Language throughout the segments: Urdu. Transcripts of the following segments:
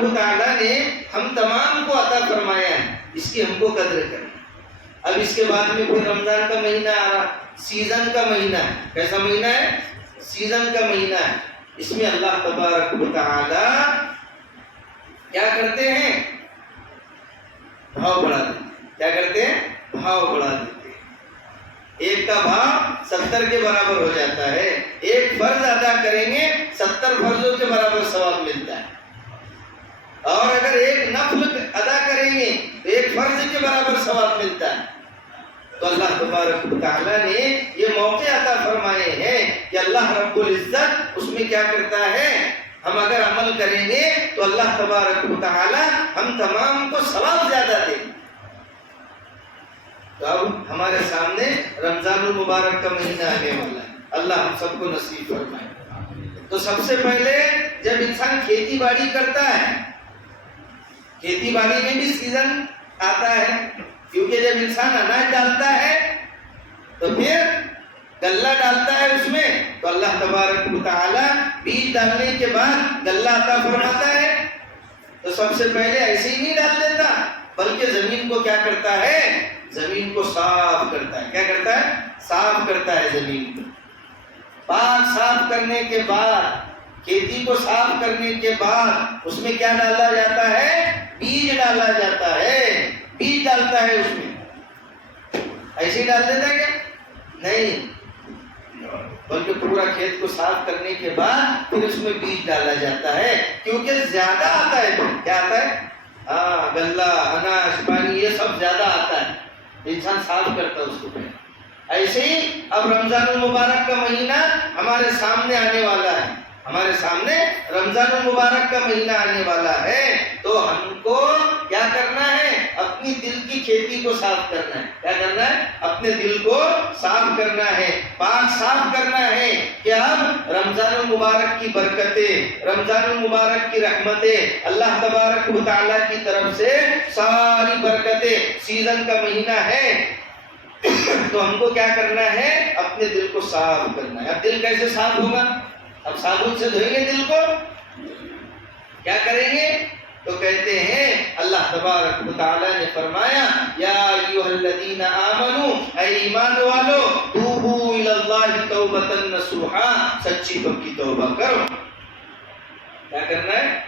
تبارک و تعالیٰ نے ہم تمام کو عطا فرمایا ہے، اس کی ہم کو قدر کرنا۔ اب اس کے بعد میں پھر رمضان کا مہینہ آ رہا، سیزن کا مہینہ ہے۔ کیسا مہینہ ہے؟ سیزن کا مہینہ ہے۔ اس میں اللہ تبارک و تعالیٰ کیا کرتے ہیں؟ بھاؤ بڑھا دیتے ہیں۔ کیا کرتے ہیں؟ بھاؤ بڑھا دیتے ہیں۔ ایک کا بھاؤ 70 کے برابر ہو جاتا ہے۔ ایک فرض ادا کریں گے 70 فرضوں کے برابر ثواب ملتا ہے، اور اگر ایک نفل ادا کریں گے تو ایک فرض کے برابر ثواب ملتا ہے۔ تو اللہ تبارک و تعالیٰ نے یہ موقع عطا فرمائے ہیں کہ اللہ رب العزت اس میں کیا کرتا ہے، ہم اگر عمل کریں گے تو اللہ تبارک و تعالیٰ ہم تمام کو ثواب زیادہ دے گا۔ تو اب ہمارے سامنے رمضان المبارک کا مہینہ آنے والا ہے، اللہ ہم سب کو نصیب فرمائے۔ تو سب سے پہلے جب انسان کھیتی باڑی کرتا ہے، کھیتی باڑی میں بھی سیزن آتا ہے، کیونکہ جب انسان اناج ڈالتا ہے تو پھر غلہ ڈالتا ہے اس میں، تو اللہ تبارک و تعالیٰ بیج ڈالنے کے بعد غلہ عطا فرماتا ہے۔ تو سب سے پہلے ایسے ہی نہیں ڈال دیتا، بلکہ زمین کو کیا کرتا ہے؟ زمین کو صاف کرتا ہے۔ کیا کرتا ہے؟ صاف کرتا ہے زمین کو۔ پاک صاف کرنے کے بعد، کھیتی کو صاف کرنے کے بعد اس میں کیا ڈالا جاتا ہے؟ بیج ڈالا جاتا ہے۔ بیج ڈالتا ہے اس میں، ایسے ہی ڈال دیتا ہے کیا؟ نہیں، بلکہ پورا کھیت کو صاف کرنے کے بعد پھر اس میں بیج ڈالا جاتا ہے، کیونکہ زیادہ آتا ہے۔ پھر کیا آتا ہے؟ غلہ، اناج، پانی، یہ سب زیادہ آتا ہے، انسان صاف کرتا ہے اس کو پہلے۔ ایسے ہی اب رمضان المبارک کا مہینہ ہمارے سامنے آنے والا ہے، ہمارے سامنے رمضان المبارک کا مہینہ آنے والا ہے، تو ہم کو کیا کرنا ہے؟ اپنی دل کی کھیتی کو صاف کرنا ہے۔ کیا کرنا ہے؟ اپنے دل کو صاف کرنا ہے، پاک صاف کرنا ہے، کہ اب رمضان المبارک کی برکتیں، رمضان المبارک کی رحمتیں، اللہ تبارک و تعالیٰ کی طرف سے ساری برکتیں، سیزن کا مہینہ ہے، تو ہم کو کیا کرنا ہے؟ اپنے دل کو صاف کرنا ہے۔ اب دل کیسے صاف ہوگا؟ اب صابن سے دھوئیں گے دل کو، کیا کریں گے؟ تو کہتے ہیں اللہ تبارک و تعالیٰ نے فرمایا یا ایھا الذین آمنوا، اے ایمان والو، توبوا الی اللہ توبۃ نصوحا، سچی پکی توبہ کرو۔ کیا کرنا ہے؟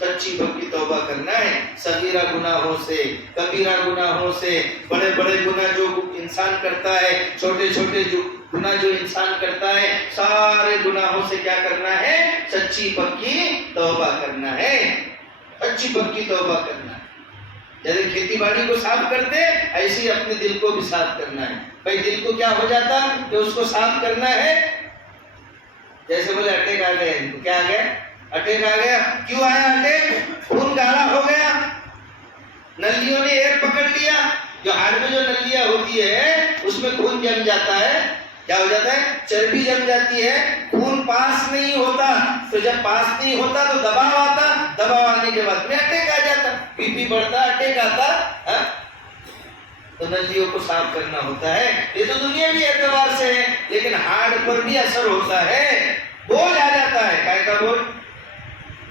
سچی پکی توبہ کرنا ہے، صغیرہ گناہوں سے، کبیرہ گناہوں سے، بڑے بڑے گناہ جو انسان کرتا ہے، چھوٹے چھوٹے جو گناہ جو انسان کرتا ہے، سارے گناہوں سے کیا کرنا ہے؟ سچی پکی توبہ کرنا ہے، سچی پکی توبہ کرنا ہے۔ جیسے کھیتی باڑی کو صاف کرتے، ایسے ہی اپنے دل کو بھی صاف کرنا ہے۔ بھائی دل کو کیا ہو جاتا کہ اس کو صاف کرنا ہے؟ جیسے بولے اٹیک آ گیا، ان کو کیا آ گیا؟ اٹیک آ گیا۔ کیوں آیا اٹیک؟ خون گاڑھا ہو گیا، نلیوں نے ایئر پکڑ لیا۔ جو ہارٹ میں جو نلیاں ہوتی ہے اس میں خون جم جاتا ہے، کیا ہو جاتا ہے؟ چربی جم جاتی ہے، خون پاس نہیں ہوتا، تو جب پاس نہیں ہوتا تو دباؤ آتا، دباؤ آنے کے بعد میں اٹیک آ جاتا، بی پی بڑھتا، اٹیک آتا۔ تو نلیوں کو صاف کرنا ہوتا ہے۔ یہ تو دنیاوی اعتبار سے ہے، لیکن ہارٹ پر بھی اثر ہوتا ہے، بوجھ آ جاتا ہے۔ کیا کا بوجھ؟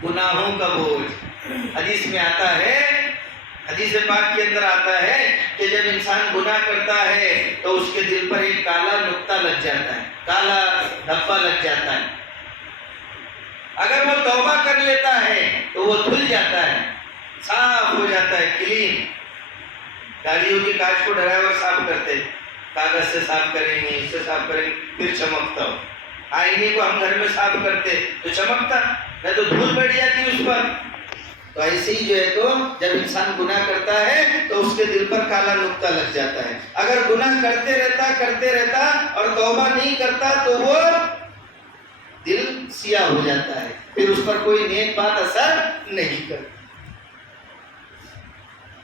گناہوں کا بوجھ۔ حدیث میں آتا ہے، حدیث پاک کے اندر آتا ہے کہ جب انسان گناہ کرتا ہے تو اس کے دل پر ایک کالا نقطہ لگ جاتا ہے، کالا دھبا لگ جاتا ہے۔ اگر وہ توبہ کر لیتا ہے تو وہ دھل جاتا ہے، صاف ہو جاتا ہے، کلین۔ گاڑیوں کے کانچ کو ڈرائیور صاف کرتے، کاغذ سے صاف کریں گے، اس سے صاف کریں گے، پھر چمکتا ہو۔ آئینے کو ہم گھر میں صاف کرتے تو چمکتا، نہیں تو دھول بیٹھ جاتی اس پر۔ تو ایسے ہی جو ہے تو جب انسان گناہ کرتا ہے تو اس کے دل پر کالا نقطہ لگ جاتا ہے۔ اگر گناہ کرتے رہتا اور توبہ نہیں کرتا تو وہ دل سیاہ ہو جاتا ہے، پھر اس پر کوئی نیک بات اثر نہیں کرتی۔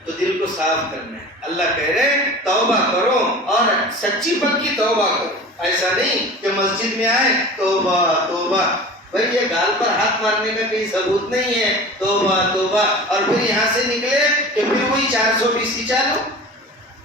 تو دل کو صاف کرنا ہے۔ اللہ کہہ رہے توبہ کرو اور سچی پکی توبہ کرو۔ ایسا نہیں کہ مسجد میں آئے توبہ توبہ، بھائی یہ گال پر ہاتھ مارنے کا کہیں ثبوت نہیں ہے، توبہ توبہ، اور پھر یہاں سے نکلے کہ پھر وہی 420 کی چالو۔